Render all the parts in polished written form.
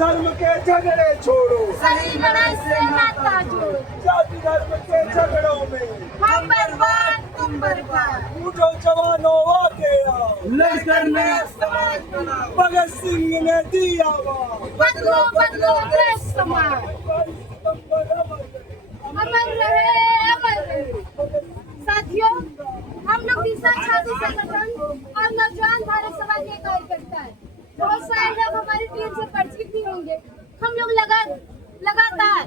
धर्म के झगड़े छोड़ो, सही लड़ाई से नाता जोड़ो। जाति धर्म के झगड़ों में हम बर्बाद तुम बर्बाद। उठो जवानों आगे आओ, लड़कर नया समाज बनाओ। भगत सिंह ने दिया आवाज, बदलो बदलो देश समाज। अमर रहे अमर रहे। साथियों, हम लोग दिशा छात्र संगठन और नौजवान भारत सभा के कार्यकर्ता है। बहुत सारे लोग हमारी टीम से परिचित नहीं होंगे। हम लोग लगातार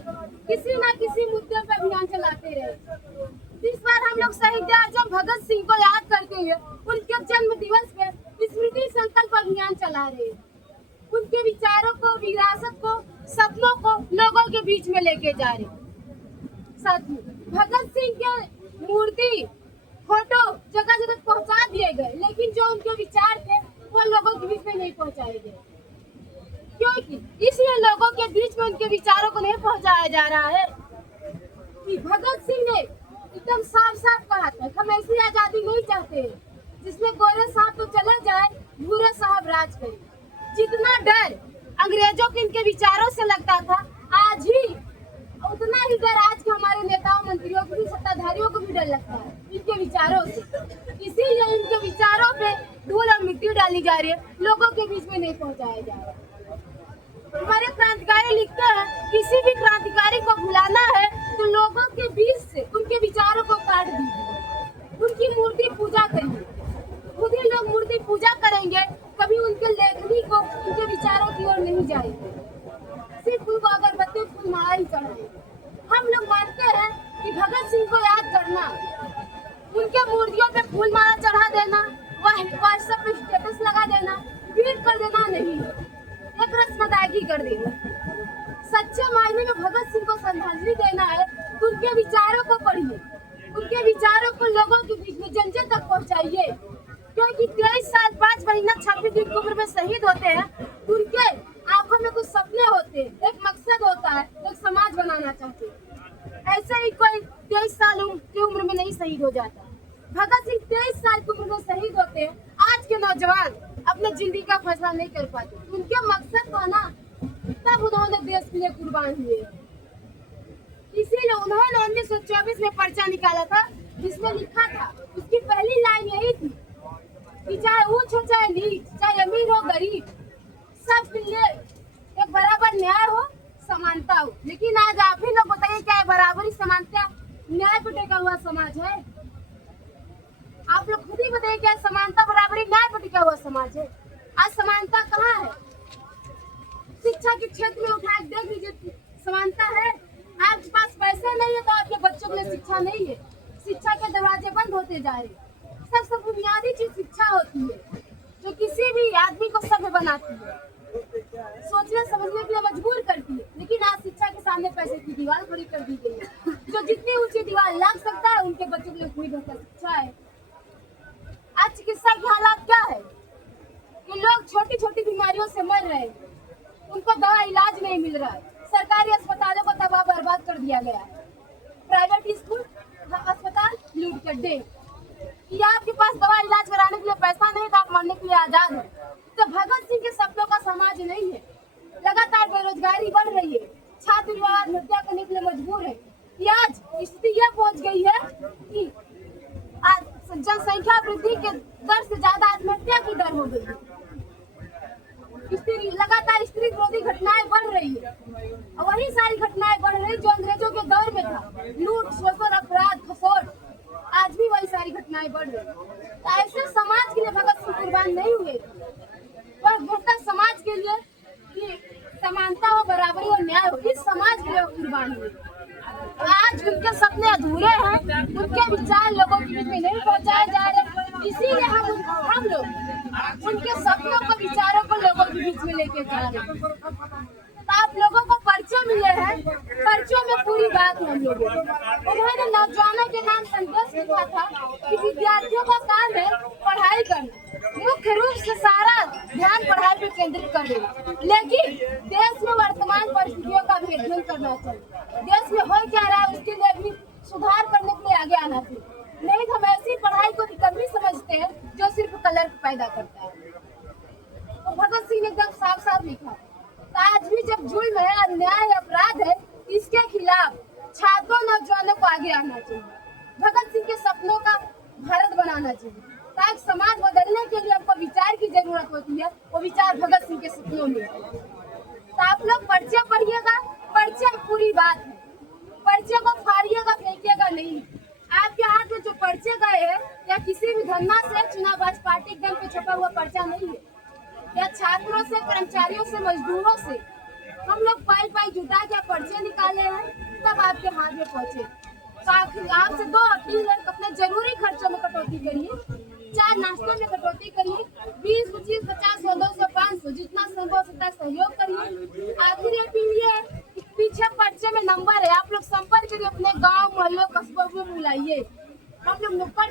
किसी न किसी मुद्दे पर अभियान चलाते रहे। इस बार हम लोग शहीद आजम भगत सिंह को याद करते हुए उनके जन्म दिवस पर स्मृति संकल्प अभियान चला रहे हैं। उनके विचारों को, विरासत को, सपनों को लोगों के बीच में लेके जा रहे हैं। साथियों, भगत सिंह के मूर्ति, फोटो जगह जगह पहुंचा दिए गए, लेकिन जो उनके विचार थे वो लोगों के बीच में नहीं पहुंचाए गए। क्योंकि इसलिए लोगों के बीच में उनके विचारों को नहीं पहुंचाया जा रहा है कि भगत सिंह ने एकदम साफ साफ कहा था, हम ऐसी आजादी नहीं चाहते जिसमें गोरे साहब तो चले जाए, भूरे साहब राज करें। जितना डर अंग्रेजों के इनके विचारों से लगता था, आज ही उतना ही डर आज के हमारे नेताओं, मंत्रियों को भी, सत्ताधारियों को भी डर लगता है इनके विचारों से। इसीलिए इनके विचारों पे धूल और मिट्टी डाली जा रही है, लोगों के बीच में नहीं पहुंचाया जा रहा। हमारे क्रांतिकारी लिखते हैं, किसी भी क्रांतिकारी को बुलाना है तो लोगों के बीच से उनके विचारों को काट दीजिए, उनकी मूर्ति पूजा करिए। खुद ही लोग मूर्ति पूजा करेंगे, कभी उनके लेखनी को, उनके विचारों की ओर नहीं जाएंगे, सिर्फ उनको अगरबत्ती फूलमाला ही चढ़ाएंगे। हम लोग मानते हैं कि भगत सिंह को याद करना, उनके मूर्तियों पे फूलमाला चढ़ा देना, व्हाट्सएप पे स्टेटस लगा देना, ट्वीट कर देना नहीं, एक रस्म अदायगी कर देना। सच्चे मायने में भगत सिंह को श्रद्धांजलि देना है, उनके विचारों को पढ़िए, उनके विचारों को लोगों के बीच में जन जन तक पहुंचाइए। क्योंकि 23 साल 5 महीना 26 दिन की उम्र में शहीद होते हैं, उनके आंखों में कुछ सपने होते हैं, एक मकसद होता है, एक समाज बनाना चाहते हैं। ऐसे ही कोई 23 साल की उम्र में नहीं शहीद हो जाता। भगत सिंह 23 साल की उम्र में शहीद होते हैं। आज के नौजवान अपने जिंदगी का फैसला नहीं कर पाते। उनके मकसद था ना, तब उन्होंने देश के लिए कुर्बान हुए। इसीलिए उन्होंने 1924 में पर्चा निकाला था, जिसमें लिखा था, उसकी पहली लाइन यही थी कि चाहे ऊंच हो चाहे नीच, चाहे अमीर हो गरीब, सबके लिए एक बराबर न्याय हो, समानता हो। लेकिन आज आप ही लोग बताइए, क्या है बराबरी, समानता, न्याय पे टिका हुआ समाज है? आप लोग खुद ही बताइए, क्या समानता, बराबरी, न्याय पे टिका हुआ समाज है? आज समानता कहाँ है? शिक्षा के क्षेत्र में उठा के देख लीजिए, समानता है? आपके पास पैसे नहीं है तो आपके बच्चों के लिए शिक्षा नहीं है। शिक्षा के दरवाजे बंद होते जा रहे हैं। सबसे बुनियादी चीज शिक्षा होती है, जो किसी भी आदमी को सभ्य बनाती है, सोचने समझने के लिए मजबूर करती है। लेकिन आज शिक्षा के सामने पैसे की दीवार खड़ी कर दी गई है। जो जितनी ऊंची दीवार लाग सकता है, उनके बच्चों के लिए कोई बेहतर शिक्षा है। आज चिकित्सा के हालात क्या है कि लोग छोटी छोटी बीमारियों से मर रहे हैं, उनको दवा इलाज नहीं मिल रहा है। सरकारी अस्पतालों को तबाह बर्बाद कर दिया गया है। प्राइवेट स्कूल, अस्पताल लूट के दे कि आपके पास दवा इलाज कराने के लिए पैसा नहीं तो आप मरने के लिए आजाद है। तो भगत सिंह के सपनों का समाज नहीं है। लगातार बेरोजगारी बढ़ रही है, छात्र युवा आत्महत्या करने के लिए मजबूर है। आज स्थिति यह पहुंच गई है कि आज जनसंख्या वृद्धि के दर से ज्यादा आत्महत्या की दर हो गई है। लगातार स्त्री विरोधी घटनाएं बढ़ रही है, और वही सारी घटनाएं बढ़ रही जो अंग्रेजों के दौर में था, लूट, शोषण, अपराध, खसोट, आज भी वही सारी घटनाएं बढ़ रही। तो ऐसे समाज के लिए भगत सिंह कुर्बान नहीं हुए, वह बेहतर समाज के लिए कि समानता हो, बराबरी और न्याय हो, इस समाज के लिए कुर्बान हुए। आज उनके सपने अधूरे हैं, उनके विचार लोगों के बीच में नहीं पहुंचाए जा रहे। इसीलिए हम लोग उनके सपनों को, विचारों को लोगों के बीच में लेके जा रहे हैं। तो आप लोगों को पर्चे मिले हैं, पर्चों में पूरी बात है। हम लोगों उन्होंने नौजवानों के नाम संदेश लिखा था कि विद्यार्थियों का काम है पढ़ाई करना, मुख्य रूप से सारा ध्यान पढ़ाई पर केंद्रित कर देना। लेकिन देश में वर्तमान परिस्थितियों का भी अध्ययन करना चाहिए। देश में हो क्या रहा है उसके लिए भी सुधार करने के लिए आगे आना चाहिए। नहीं तो हम ऐसी पढ़ाई को निकम्मी समझते हैं जो सिर्फ कलर पैदा करता है। तो भगत सिंह ने एकदम साफ साफ लिखा। तो आज भी जुल्म है, अन्याय है, अपराध है, इसके खिलाफ छात्रों नौजवानों को आगे आना चाहिए। भगत सिंह के सपनों का भारत बनाना चाहिए, ताकि समाज बदलने के लिए हमको विचार की जरूरत होती है, वो विचार भगत सिंह के सपनों में है। तो आप लोग पर्चे पढ़िएगा, पर्चे पूरी बात है, पर्चे को फाड़िएगा, फेंकिएगा नहीं। आपके हाथ में जो पर्चे गए हैं या किसी भी धन्ना से चुनाव आज पार्टी दल पे छपा हुआ पर्चा नहीं है, या छात्रों से, कर्मचारियों से, मजदूरों से हम लोग पाई पाई जुटा के पर्चे निकाले हैं, तब आपके हाथ में पहुंचे। तो आपसे दो अपील है, अपने जरूरी खर्चों में कटौती करिए, चार नाश्ते में कटौती करिए, 20, 25, 50, 100, 200, 500 जितना संभव हो सकता है सहयोग करिए। आखिर अपील ये है कि पीछे पर्चे में नंबर है, आप लोग संपर्क करिए, अपने गांव, मोहल्लों, कस्बों में बुलाइए। हम लोग नुक्कड़